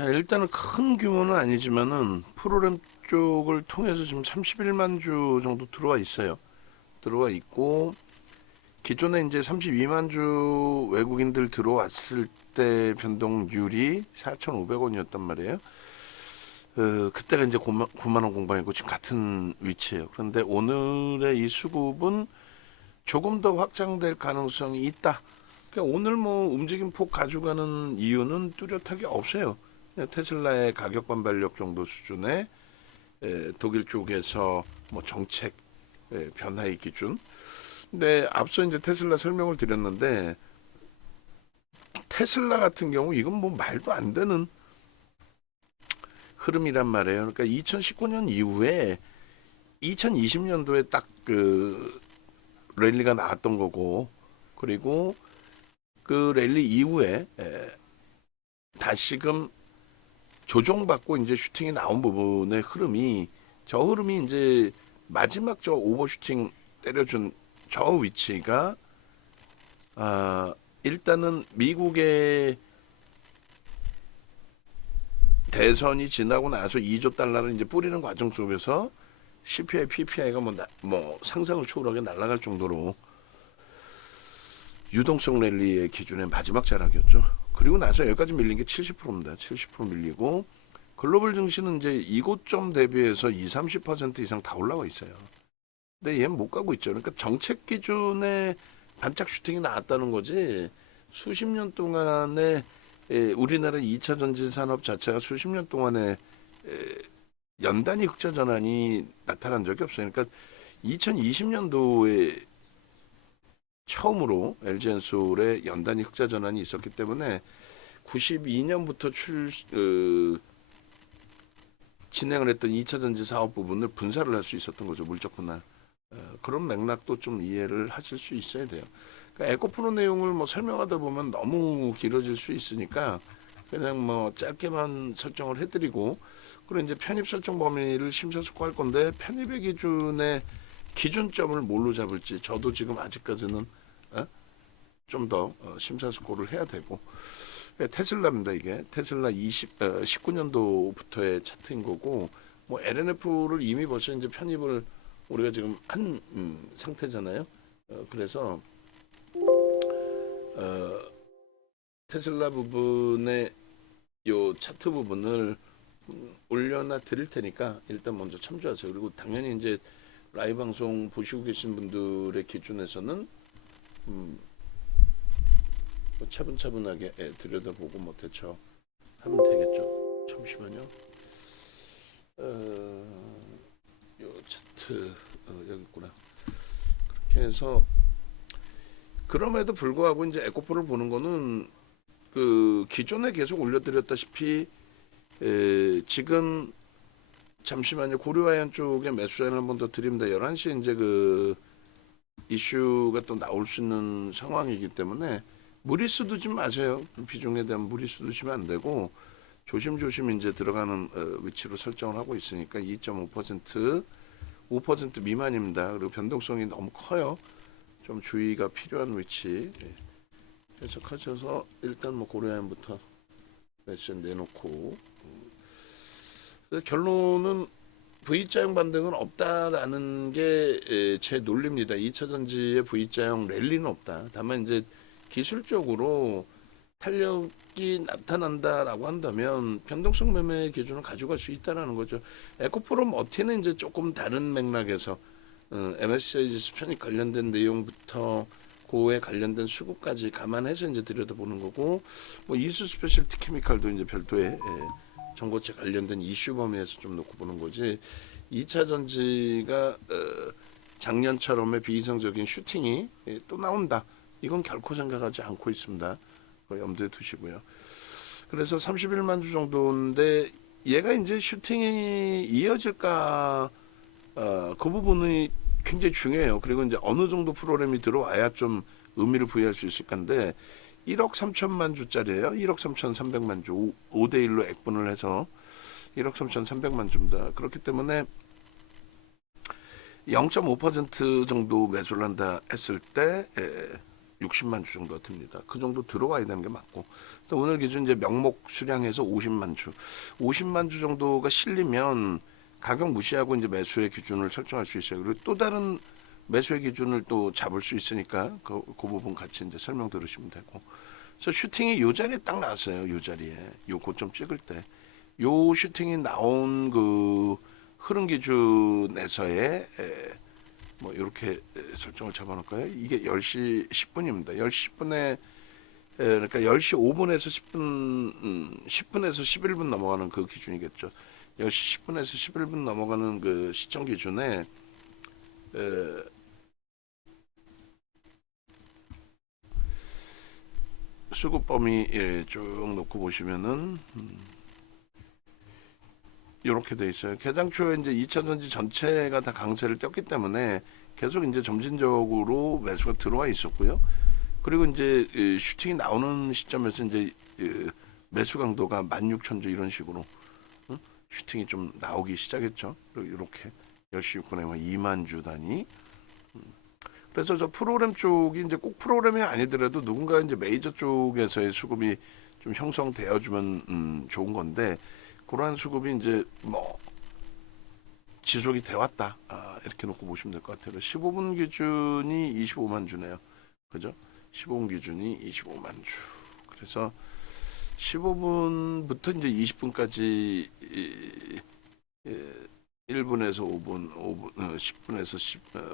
자, 일단은 큰 규모는 아니지만은 프로그램 쪽을 통해서 지금 31만 주 정도 들어와 있어요. 들어와 있고 기존에 이제 32만 주 외국인들 들어왔을 때 변동률이 4,500원이었단 말이에요. 그때가 이제 9만 원 공방이고 지금 같은 위치예요. 그런데 오늘의 이 수급은 조금 더 확장될 가능성이 있다. 그러니까 오늘 뭐 움직임 폭 가져가는 이유는 뚜렷하게 없어요. 그냥 테슬라의 가격 반발력 정도 수준의 독일 쪽에서 뭐 정책 변화의 기준. 근데 앞서 이제 테슬라 설명을 드렸는데 테슬라 같은 경우 이건 뭐 말도 안 되는 흐름이란 말이에요. 그러니까 2019년 이후에 2020년도에 딱 그 랠리가 나왔던 거고, 그리고 그 랠리 이후에 다시금 조정받고 이제 슈팅이 나온 부분의 흐름이, 저 흐름이 이제 마지막 저 오버슈팅 때려준 저 위치가 일단은 미국의 대선이 지나고 나서 2조 달러를 이제 뿌리는 과정 속에서 CPI, PPI가 뭐 상상을 초월하게 날아갈 정도로 유동성 랠리의 기준의 마지막 자락이었죠. 그리고 나서 여기까지 밀린 게 70%입니다. 70% 밀리고 글로벌 증시는 이제 이고점 대비해서 30% 이상 다 올라와 있어요. 근데 얘는 못 가고 있죠. 그러니까 정책 기준에 반짝 슈팅이 나왔다는 거지. 수십 년 동안에 우리나라 2차 전지 산업 자체가 수십 년 동안에 연단위 흑자 전환이 나타난 적이 없어요. 그러니까 2020년도에 처음으로 LG엔솔의 연단위 흑자 전환이 있었기 때문에 92년부터 진행을 했던 2차 전지 사업 부분을 분사를 할 수 있었던 거죠. 물적 분할. 그런 맥락도 좀 이해를 하실 수 있어야 돼요. 그러니까 에코프로 내용을 뭐 설명하다 보면 너무 길어질 수 있으니까 그냥 뭐 짧게만 설정을 해드리고, 그리고 이제 편입 설정 범위를 심사숙고할 건데 편입의 기준의 기준점을 뭘로 잡을지 저도 지금 아직까지는 좀 더 심사숙고를 해야 되고. 테슬라입니다. 이게 테슬라 19년도부터의 차트인 거고, 뭐 LNF를 이미 벌써 이제 편입을 우리가 지금 한 상태잖아요. 그래서 테슬라 부분의 요 차트 부분을 올려놔 드릴 테니까 일단 먼저 참조하세요. 그리고 당연히 이제 라이브 방송 보시고 계신 분들의 기준에서는 뭐 차분차분하게 들여다보고 뭐 대처하면 되겠죠. 잠시만요. 요 차트 여기 있구나. 그렇게 해서 그럼에도 불구하고 이제 에코프를 보는 거는 그 기존에 계속 올려드렸다시피 지금 잠시만요. 고려아연 쪽에 매수 사인을 한 번 더 드립니다. 11시에 이제 그 이슈가 또 나올 수 있는 상황이기 때문에 무리수 두지 마세요. 비중에 대한 무리수 두시면 안 되고 조심조심 이제 들어가는 위치로 설정을 하고 있으니까 2.5% 5% 미만입니다. 그리고 변동성이 너무 커요. 좀 주의가 필요한 위치 해석하셔서 일단 뭐 고려아연부터 매수 내놓고, 결론은 V자형 반등은 없다라는 게 제 논리입니다. 2차 전지의 V자형 랠리는 없다. 다만 이제 기술적으로 탄력이 나타난다라고 한다면 변동성 매매 기준을 가져갈 수 있다라는 거죠. 에코프롬 어티는 이제 조금 다른 맥락에서 MSCI 지수 편입 관련된 내용부터 그에 관련된 수급까지 감안해서 이제 들여다보는 거고, 뭐 이수 스페셜티 케미칼도 이제 별도의 정보체 관련된 이슈 범위에서 좀 놓고 보는 거지. 2차 전지가 작년처럼의 비이성적인 슈팅이 또 나온다, 이건 결코 생각하지 않고 있습니다. 염두에 두시고요. 그래서 31만 주 정도인데 얘가 이제 슈팅이 이어질까, 그 부분이 굉장히 중요해요. 그리고 이제 어느 정도 프로그램이 들어와야 좀 의미를 부여할 수 있을 건데 1억 3천만 주짜리예요. 1억 3,300만 주 5대 1로 액분을 해서 1억 3,300만 주입니다. 그렇기 때문에 0.5% 정도 매수를 한다 했을 때 60만 주 정도가 듭니다. 그 정도 들어와야 되는 게 맞고, 또 오늘 기준 이제 명목 수량해서 50만 주, 50만 주 정도가 실리면 가격 무시하고 이제 매수의 기준을 설정할 수 있어요. 그리고 또 다른 매수의 기준을 또 잡을 수 있으니까 그 부분 같이 이제 설명 들으시면 되고. 그래서 슈팅이 요 자리에 딱 나왔어요. 요 자리에 요 고점 찍을 때 요 슈팅이 나온 그 흐름 기준에서의 뭐 이렇게 설정을 잡아놓을까요? 이게 10시 10분입니다. 10시 10분에 그러니까 10시 5분에서 10분 10분에서 11분 넘어가는 그 기준이겠죠. 10시 10분에서 11분 넘어가는 그 시점 기준에 수급 범위 쭉 놓고 보시면은 이렇게 돼 있어요. 개장 초에 이제 2차전지 전체가 다 강세를 떴기 때문에 계속 이제 점진적으로 매수가 들어와 있었고요. 그리고 이제 슈팅이 나오는 시점에서 이제 매수 강도가 16,000주 이런 식으로 슈팅이 좀 나오기 시작했죠. 그리고 이렇게 10시 6분에 2만 주 단위. 그래서 저 프로그램 쪽이 이제 꼭 프로그램이 아니더라도 누군가 이제 메이저 쪽에서의 수급이 좀 형성되어주면 좋은 건데, 그러한 수급이 이제 뭐 지속이 돼 왔다, 이렇게 놓고 보시면 될 것 같아요. 15분 기준이 25만 주네요. 그죠? 15분 기준이 25만 주. 그래서 15분부터 이제 20분까지 1분에서 5분, 10분에서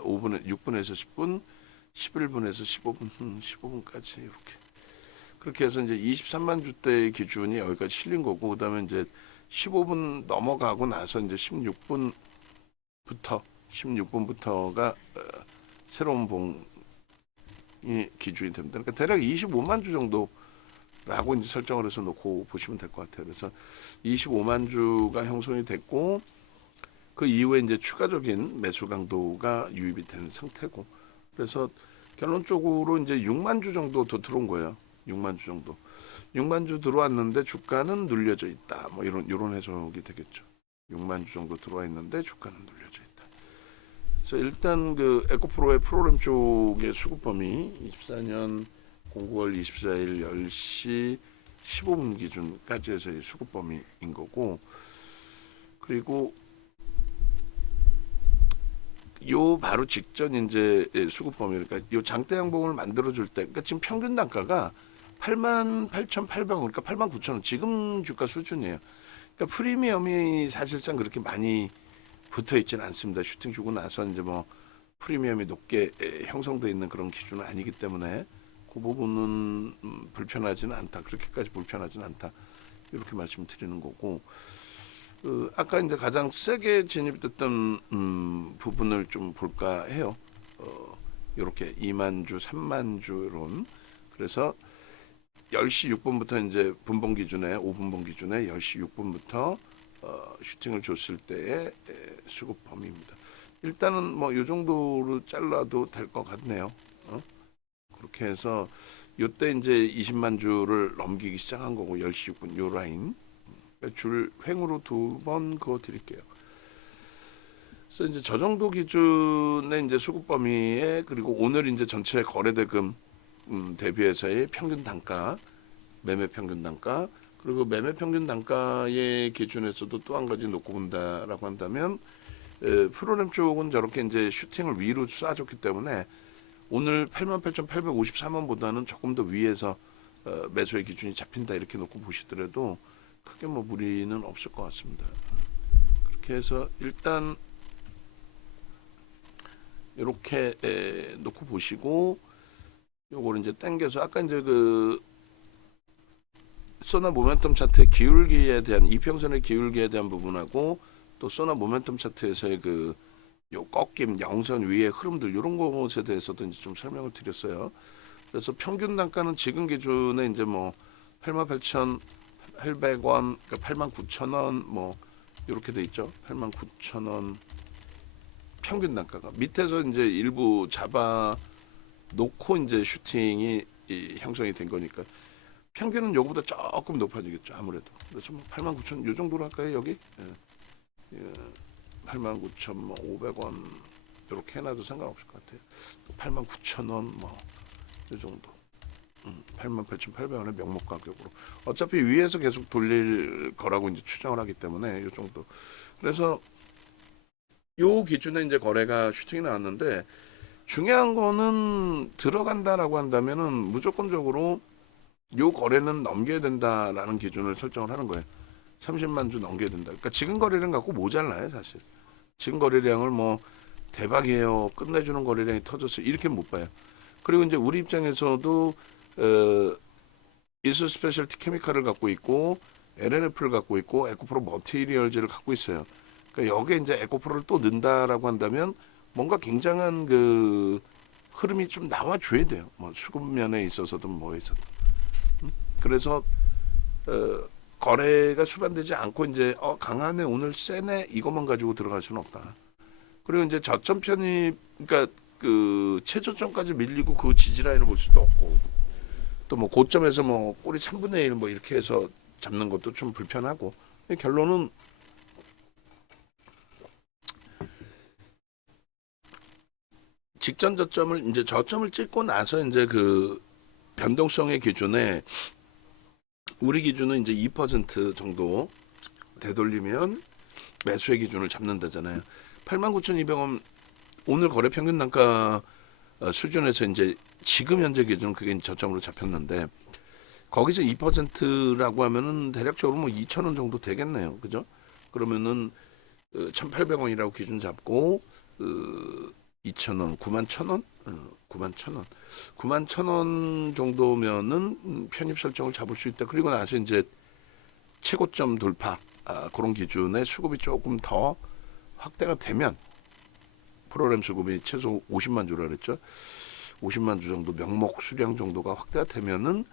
5분에 6분에서 10분, 11분에서 15분, 15분까지 이렇게. 그렇게 해서 이제 23만 주대의 기준이 여기까지 실린 거고, 그다음에 이제 15분 넘어가고 나서 이제 16분부터가 새로운 봉이 기준이 됩니다. 그러니까 대략 25만 주 정도라고 이제 설정을 해서 놓고 보시면 될 것 같아요. 그래서 25만 주가 형성이 됐고, 그 이후에 이제 추가적인 매수 강도가 유입이 된 상태고, 그래서 결론적으로 이제 6만 주 정도 더 들어온 거예요. 6만 주 정도. 6만 주 들어왔는데 주가는 눌려져 있다. 뭐 이런 해석이 되겠죠. 6만 주 정도 들어와 있는데 주가는 눌려져 있다. 그래서 일단 그 에코프로의 프로그램 쪽의 수급 범위 24년 09월 24일 10시 15분 기준까지 해서의 수급 범위인 거고, 그리고 요 바로 직전 이제 수급 범위, 그러니까 요 장대 양봉을 만들어 줄 때, 그러니까 지금 평균 단가가 88,800원, 그러니까 89,000원, 지금 주가 수준이에요. 그러니까 프리미엄이 사실상 그렇게 많이 붙어 있지는 않습니다. 슈팅 주고 나서 이제 뭐 프리미엄이 높게 형성되어 있는 그런 기준은 아니기 때문에 그 부분은 불편하지는 않다. 그렇게까지 불편하지는 않다. 이렇게 말씀드리는 거고, 아까 이제 가장 세게 진입됐던 부분을 좀 볼까 해요. 이렇게 2만 주, 3만 주 이런. 그래서 10시 6분부터 이제 분봉 기준에 5분봉 기준에 10시 6분부터 슈팅을 줬을 때의 수급 범위입니다. 일단은 뭐 이 정도로 잘라도 될 것 같네요. 그렇게 해서 요때 이제 20만 주를 넘기기 시작한 거고, 10시 6분 요 라인 줄 횡으로 2번 그어 드릴게요. 그래서 이제 저 정도 기준의 이제 수급 범위에, 그리고 오늘 이제 전체 거래대금 대비해서의 평균 단가, 매매 평균 단가, 그리고 매매 평균 단가의 기준에서도 또 한 가지 놓고 본다라고 한다면, 프로그램 쪽은 저렇게 이제 슈팅을 위로 쏴줬기 때문에 오늘 88,853원보다는 조금 더 위에서 매수의 기준이 잡힌다 이렇게 놓고 보시더라도 크게 뭐 무리는 없을 것 같습니다. 그렇게 해서 일단 이렇게 놓고 보시고, 요거를 이제 당겨서 아까 이제 그 소나 모멘텀 차트의 기울기에 대한, 이평선의 기울기에 대한 부분하고 또 소나 모멘텀 차트에서의 그 요 꺾임, 영선 위의 흐름들, 이런 것에 대해서도 이제 좀 설명을 드렸어요. 그래서 평균 단가는 지금 기준에 이제 뭐 88,800원, 그러니까 89,000원 뭐 이렇게 돼 있죠. 89,000원 평균 단가가 밑에서 이제 일부 잡아 놓고 이제 슈팅이 형성이 된 거니까 평균은 요거보다 조금 높아지겠죠, 아무래도. 그래서 뭐 89,000 요 정도로 할까요, 여기? 89,500원 이렇게 해놔도 상관없을 것 같아요. 89,000원 뭐 이 정도. 88,800원의 명목 가격으로. 어차피 위에서 계속 돌릴 거라고 이제 추정을 하기 때문에 이 정도. 그래서 요 기준에 이제 거래가 슈팅이 나왔는데 중요한 거는 들어간다라고 한다면은 무조건적으로 요 거래는 넘겨야 된다라는 기준을 설정을 하는 거예요. 30만 주 넘겨야 된다. 그러니까 지금 거래량 갖고 모자라요, 사실. 지금 거래량을 뭐 대박이에요, 끝내주는 거래량이 터졌어요, 이렇게 못 봐요. 그리고 이제 우리 입장에서도 이수 스페셜티 케미칼을 갖고 있고 LNF를 갖고 있고 에코프로 머티리얼즈를 갖고 있어요. 그러니까 여기에 이제 에코프로를 또 넣는다라고 한다면 뭔가 굉장한 그 흐름이 좀 나와줘야 돼요. 뭐 수급 면에 있어서든 뭐에 있어든. 그래서 거래가 수반되지 않고 이제 강하네, 오늘 세네, 이것만 가지고 들어갈 수는 없다. 그리고 이제 저점 편이, 그러니까 그 최저점까지 밀리고 그 지지 라인을 볼 수도 없고, 또 뭐 고점에서 뭐 꼬리 3분의 1 뭐 이렇게 해서 잡는 것도 좀 불편하고, 결론은 직전 저점을 이제 저점을 찍고 나서 이제 그 변동성의 기준에 우리 기준은 이제 2% 정도 되돌리면 매수의 기준을 잡는다잖아요. 89,200원 오늘 거래 평균 단가 수준에서 이제 지금 현재 기준 그게 저점으로 잡혔는데 거기서 2%라고 하면은 대략적으로 뭐 2,000원 정도 되겠네요. 그죠? 그러면은 1,800원이라고 기준 잡고 2,000원, 91,000원? 91,000원. 91,000원 정도면은 편입 설정을 잡을 수 있다. 그리고 나서 이제 최고점 돌파, 그런 기준의 수급이 조금 더 확대가 되면, 프로그램 수급이 최소 50만 주라 그랬죠. 50만 주 정도 명목 수량 정도가 확대가 되면은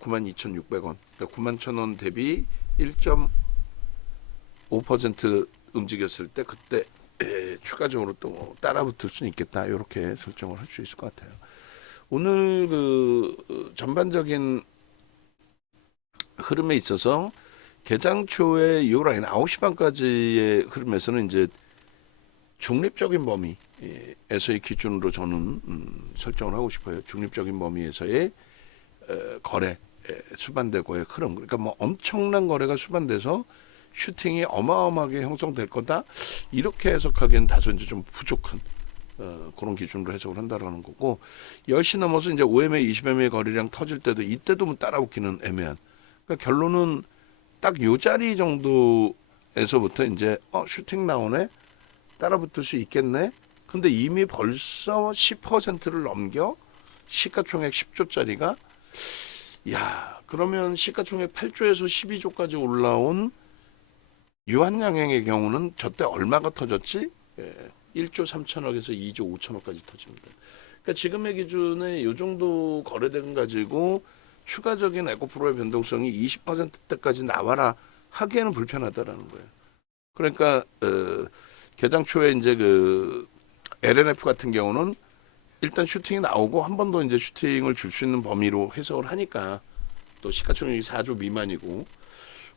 92,600원, 그러니까 91,000원 대비 1.5% 움직였을 때 그때 추가적으로 또 따라붙을 수는 있겠다. 이렇게 설정을 할 수 있을 것 같아요. 오늘 그 전반적인 흐름에 있어서 개장 초에 요 라인 9시 반까지의 흐름에서는 이제 중립적인 범위에서의 기준으로 저는 설정을 하고 싶어요. 중립적인 범위에서의 거래 수반되고의 흐름. 그러니까 뭐 엄청난 거래가 수반돼서 슈팅이 어마어마하게 형성될 거다, 이렇게 해석하기엔 다소 이제 좀 부족한 그런 기준으로 해석을 한다라는 거고, 10시 넘어서 이제 5MA, 20MA 거래량 터질 때도 이때도 뭐 따라붙기는 애매한. 그러니까 결론은 딱 요 자리 정도에서부터 이제 슈팅 나오네, 따라붙을 수 있겠네. 근데 이미 벌써 10%를 넘겨 시가총액 10조짜리가, 야, 그러면 시가총액 8조에서 12조까지 올라온 유한양행의 경우는 저때 얼마가 터졌지? 1조 3천억에서 2조 5천억까지 터집니다. 그러니까 지금의 기준에 이 정도 거래된 가지고 추가적인 에코프로의 변동성이 20%대까지 나와라 하기에는 불편하다라는 거예요. 그러니까 개장 초에 이제 그 LNF 같은 경우는 일단 슈팅이 나오고 한 번 더 이제 슈팅을 줄 수 있는 범위로 해석을 하니까, 또 시가총액이 4조 미만이고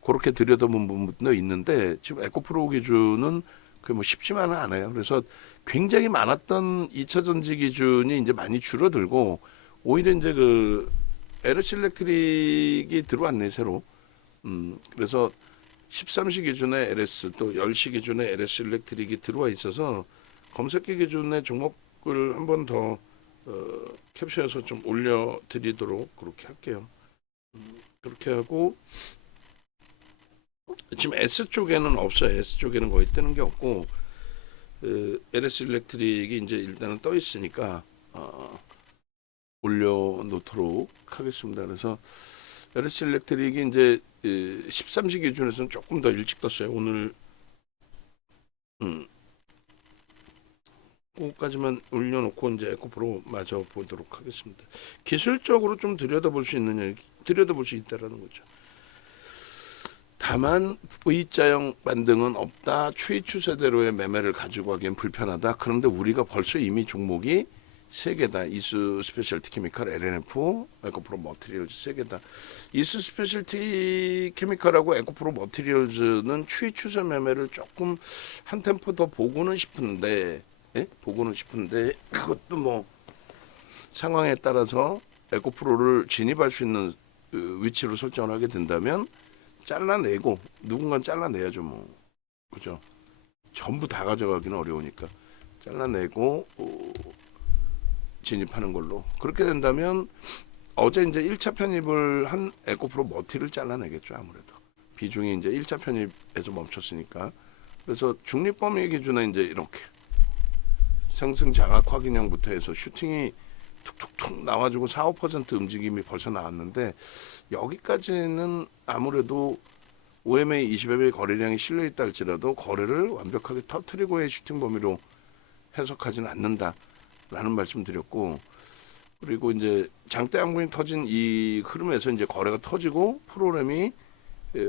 그렇게 들여다본 부분도 있는데, 지금 에코프로 기준은 그 뭐 쉽지만은 않아요. 그래서 굉장히 많았던 2차 전지 기준이 이제 많이 줄어들고, 오히려 이제 그 LS 일렉트릭이 들어왔네, 새로. 그래서 13시 기준에 LS, 또 10시 기준에 LS 일렉트릭이 들어와 있어서 검색기 기준의 종목을 한 번 더 캡처해서 좀 올려드리도록 그렇게 할게요. 그렇게 하고, 지금 S 쪽에는 없어요. S 쪽에는 거의 뜨는 게 없고, LS 일렉트릭이 이제 일단은 떠 있으니까 올려놓도록 하겠습니다. 그래서 LS 일렉트릭이 이제 13시 기준에서는 조금 더 일찍 떴어요. 오늘 그거까지만 올려놓고 이제 에코프로 마저 보도록 하겠습니다. 기술적으로 좀 들여다볼 수 있느냐, 들여다볼 수 있다라는 거죠. 다만 V자형 반등은 없다, 추이 추세대로의 매매를 가지고 하기엔 불편하다. 그런데 우리가 벌써 이미 종목이 3개다. 이수 스페셜티 케미칼, LNF, 에코프로 머티리얼즈 3개다. 이수 스페셜티 케미칼하고 에코프로 머티리얼즈는 추이 추세 매매를 조금 한 템포 더 보고는 싶은데, 그것도 뭐 상황에 따라서 에코프로를 진입할 수 있는 위치로 설정을 하게 된다면 잘라내고 누군가 잘라내야죠 뭐 그죠. 전부 다 가져가기는 어려우니까 잘라내고 진입하는 걸로 그렇게 된다면 어제 이제 1차 편입을 한 에코프로 머티를 잘라내겠죠 아무래도 비중이 이제 1차 편입에서 멈췄으니까 그래서 중립 범위 기준에 이제 이렇게 상승 장악 확인형부터 해서 슈팅이 툭툭툭 나와주고 4, 5% 움직임이 벌써 나왔는데 여기까지는 아무래도 OMA 20앱의 거래량이 실려있다 할지라도 거래를 완벽하게 터트리고의 슈팅 범위로 해석하지는 않는다라는 말씀 드렸고 그리고 이제 장대 양분이 터진 이 흐름에서 이제 거래가 터지고 프로그램이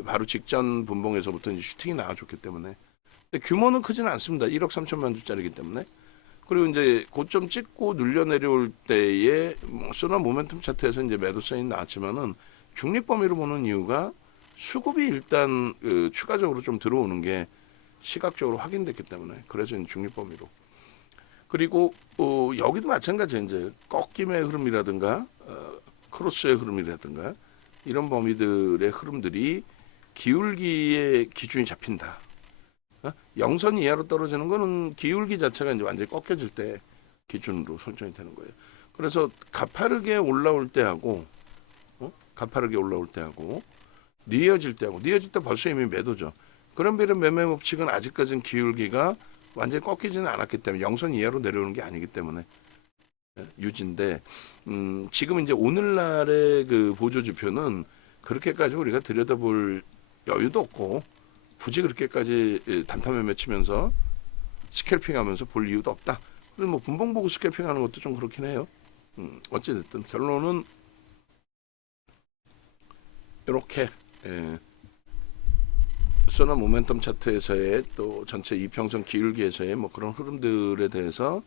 바로 직전 분봉에서부터 이제 슈팅이 나와줬기 때문에 근데 규모는 크지는 않습니다. 1억 3천만 주짜리이기 때문에 그리고 이제 고점 찍고 눌려 내려올 때에 소나 모멘텀 차트에서 이제 매도 사인 나왔지만은 중립 범위로 보는 이유가 수급이 일단 추가적으로 좀 들어오는 게 시각적으로 확인됐기 때문에 그래서 이제 중립 범위로 그리고 여기도 마찬가지예요. 이제 꺾임의 흐름이라든가 크로스의 흐름이라든가 이런 범위들의 흐름들이 기울기의 기준이 잡힌다. 영선 이하로 떨어지는 거는 기울기 자체가 이제 완전히 꺾여질 때 기준으로 설정이 되는 거예요. 그래서 가파르게 올라올 때하고 가파르게 올라올 때하고 뉘어질 때하고 뉘어질 때 벌써 이미 매도죠. 그런 비례 매매 법칙은 아직까지는 기울기가 완전히 꺾이지는 않았기 때문에 영선 이하로 내려오는 게 아니기 때문에 유지인데 지금 이제 오늘날의 그 보조 지표는 그렇게까지 우리가 들여다볼 여유도 없고 굳이 그렇게까지 단타매매 치면서 스캘핑하면서 볼 이유도 없다. 그래서 뭐 분봉 보고 스캘핑하는 것도 좀 그렇긴 해요. 어찌됐든 결론은 이렇게 소나 모멘텀 차트에서의 또 전체 이평선 기울기에서의 뭐 그런 흐름들에 대해서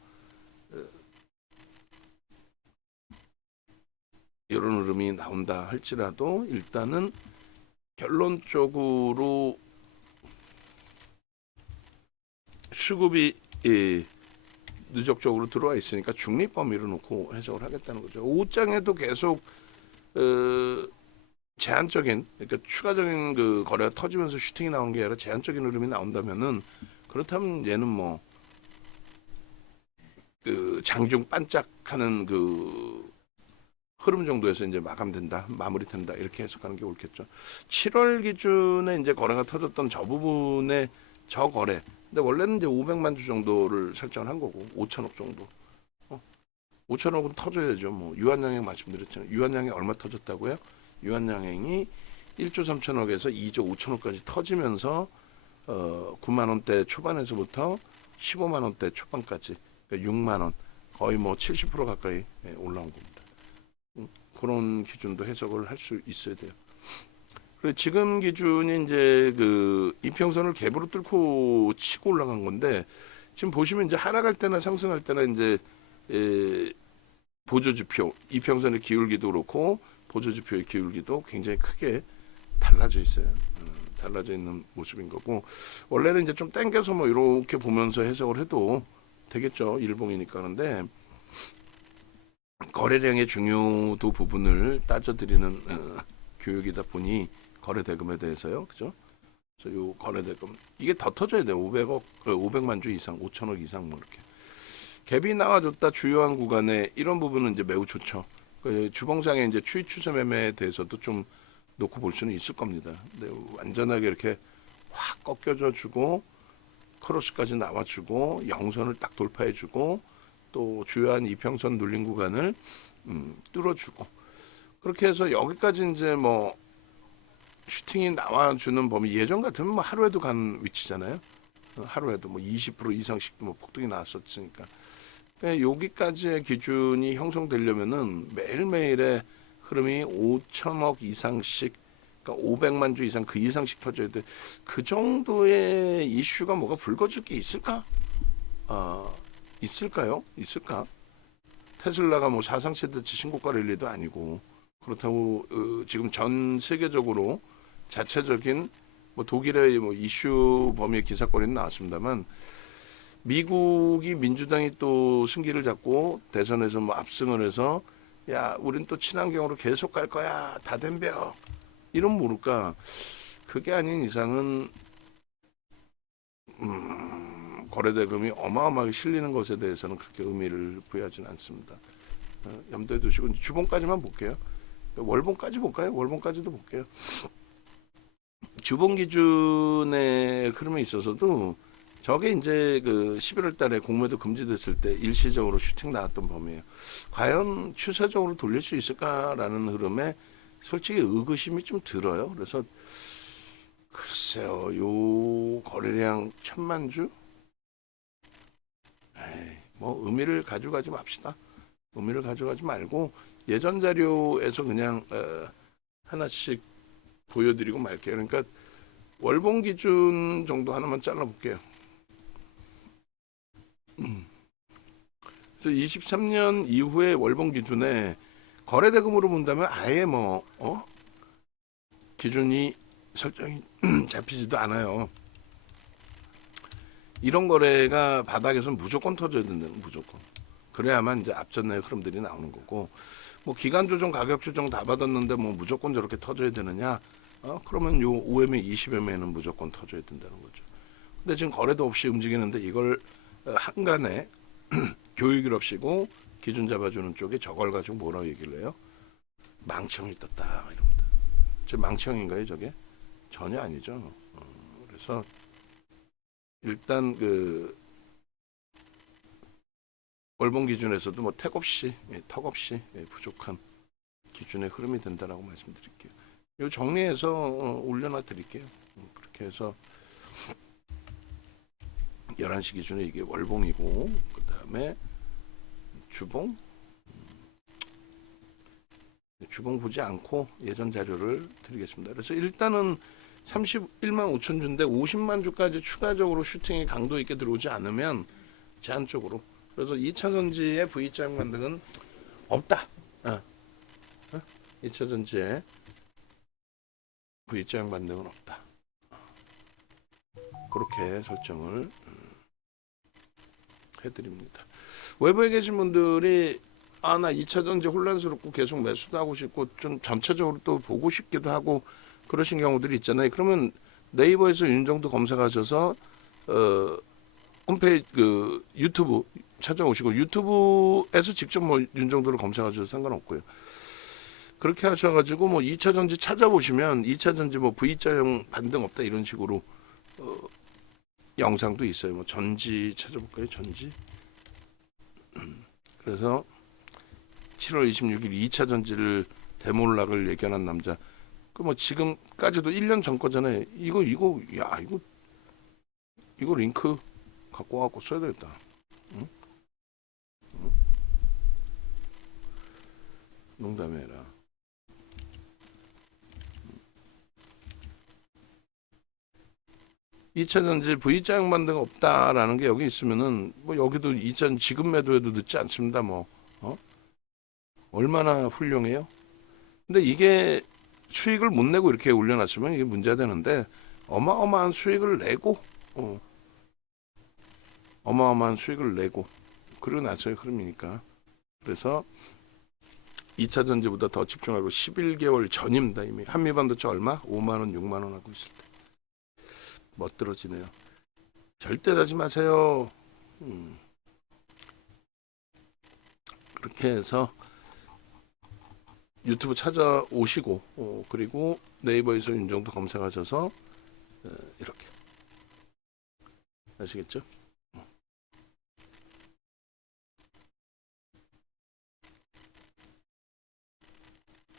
이런 흐름이 나온다 할지라도 일단은 결론적으로 수급이 누적적으로 들어와 있으니까 중립 범위로 놓고 해석을 하겠다는 거죠. 5장에도 계속 제한적인 그러니까 추가적인 그 거래가 터지면서 슈팅이 나온 게 아니라 제한적인 흐름이 나온다면은 그렇다면 얘는 뭐 그 장중 반짝하는 그 흐름 정도에서 이제 마감된다, 마무리된다 이렇게 해석하는 게 옳겠죠. 7월 기준에 이제 거래가 터졌던 저 부분의 저 거래. 근데 원래는 이제 500만 주 정도를 설정을 한 거고 5천억 정도. 5천억은 터져야죠. 뭐 유한양행 말씀드렸잖아요. 유한양행 얼마 터졌다고요? 유한양행이 1조 3천억에서 2조 5천억까지 터지면서 9만 원대 초반에서부터 15만 원대 초반까지 그러니까 6만 원 거의 뭐 70% 가까이 올라온 겁니다. 그런 기준도 해석을 할 수 있어야 돼요. 그리고 지금 기준이 이제 그 이평선을 갭으로 뚫고 치고 올라간 건데 지금 보시면 이제 하락할 때나 상승할 때나 이제 보조지표 이평선의 기울기도 그렇고 보조지표의 기울기도 굉장히 크게 달라져 있어요. 달라져 있는 모습인 거고 원래는 이제 좀 당겨서 뭐 이렇게 보면서 해석을 해도 되겠죠. 일봉이니까. 그런데 거래량의 중요도 부분을 따져드리는 교육이다 보니 거래대금에 대해서요. 그죠? 그래서 요 거래대금 이게 더 터져야 돼요. 500만 주 이상, 5천억 이상 뭐 이렇게. 갭이 나와줬다 주요한 구간에 이런 부분은 이제 매우 좋죠. 그 주봉상의 이제 추이 추세 매매에 대해서도 좀 놓고 볼 수는 있을 겁니다. 근데 완전하게 이렇게 확 꺾여져 주고 크로스까지 나와주고 영선을 딱 돌파해주고 또 주요한 이평선 눌린 구간을 뚫어주고 그렇게 해서 여기까지 이제 뭐 슈팅이 나와주는 범위 예전 같으면 뭐 하루에도 간 위치잖아요. 하루에도 뭐 20% 이상씩도 뭐 폭등이 나왔었으니까. 그러니까 여기까지의 기준이 형성되려면은 매일매일의 흐름이 5천억 이상씩, 그러니까 500만 주 이상 그 이상씩 터져야 돼. 그 정도의 이슈가 뭐가 불거질 게 있을까? 있을까요? 있을까? 테슬라가 뭐 사상세대치 신고가 랠리도 아니고 그렇다고 지금 전 세계적으로 자체적인 뭐 독일의 뭐 이슈 범위의 기사거리는 나왔습니다만 미국이 민주당이 또 승기를 잡고 대선에서 뭐 압승을 해서 야, 우린 또 친환경으로 계속 갈 거야. 다 덤벼. 이런 모를까. 그게 아닌 이상은 거래대금이 어마어마하게 실리는 것에 대해서는 그렇게 의미를 부여하지는 않습니다. 염두에 두시고 주봉까지만 볼게요. 월봉까지 볼까요? 월봉까지도 볼게요. 주봉 기준의 흐름에 있어서도 저게 이제 그 11월 달에 공매도 금지됐을 때 일시적으로 슈팅 나왔던 범위예요. 과연 추세적으로 돌릴 수 있을까라는 흐름에 솔직히 의구심이 좀 들어요. 그래서 글쎄요, 요 거래량 1,000만 주? 에이, 뭐 의미를 가져가지 맙시다. 의미를 가져가지 말고 예전 자료에서 그냥 하나씩 보여드리고 말게요. 그러니까 월봉 기준 정도 하나만 잘라볼게요. 그래서 23년 이후에 월봉 기준에 거래대금으로 본다면 아예 뭐 기준이 설정이 잡히지도 않아요. 이런 거래가 바닥에서 무조건 터져야 된다는 무조건. 그래야만 이제 앞전의 흐름들이 나오는 거고 뭐 기간 조정, 가격 조정 다 받았는데 뭐 무조건 저렇게 터져야 되느냐? 그러면 요 5MA, 20MA는 무조건 터져야 된다는 거죠. 근데 지금 거래도 없이 움직이는데 이걸 한간에 교육을 없이고 기준 잡아주는 쪽에 저걸 가지고 뭐라고 얘기를 해요? 망청이 떴다 이럽니다. 저 망청인가요 저게? 전혀 아니죠. 그래서 일단 그 월봉 기준에서도 뭐 턱없이 부족한 기준의 흐름이 된다라고 말씀드릴게요. 이 정리해서 올려놔 드릴게요. 그렇게 해서 11시 기준에 이게 월봉이고 그 다음에 주봉 보지 않고 예전 자료를 드리겠습니다. 그래서 일단은 31만 5천 주인데 50만 주까지 추가적으로 슈팅이 강도 있게 들어오지 않으면 제한 쪽으로 그래서 2차 전지의 V자 반등은 없다. 2차 전지의 V자 반등은 없다. 그렇게 설정을 해드립니다. 외부에 계신 분들이 나 2차 전지 혼란스럽고 계속 매수도 하고 싶고 좀 전체적으로 또 보고 싶기도 하고 그러신 경우들이 있잖아요. 그러면 네이버에서 윤정도 검색하셔서 홈페이지 그 유튜브 찾아오시고 유튜브에서 직접 뭐 윤정도를 검색하셔도 상관없고요. 그렇게 하셔가지고 뭐 2차 전지 찾아보시면 2차 전지 뭐 V자형 반등 없다 이런 식으로 영상도 있어요. 뭐 전지 찾아볼까요? 전지. 그래서 7월 26일 2차 전지를 대몰락을 예견한 남자. 그 뭐 지금까지도 1년 전 거잖아요. 이거 링크 갖고 와갖고 써야 되겠다. 응? 응? 농담해라. 응. 2차 전지 V자형 반등 없다라는 게 여기 있으면은 뭐 여기도 2차 지금 매도해도 늦지 않습니다. 뭐 얼마나 훌륭해요. 근데 이게 수익을 못 내고 이렇게 올려놨으면 이게 문제가 되는데 어마어마한 수익을 내고 어마어마한 수익을 내고 그러고 나서의 흐름이니까 그래서 2차 전지보다 더 집중하고 11개월 전입니다. 이미 한미반도체 얼마? 5만원 6만원 하고 있을 때 멋들어지네요. 절대 사지 마세요. 그렇게 해서 유튜브 찾아오시고 그리고 네이버에서 윤정도 검색하셔서 이렇게 아시겠죠?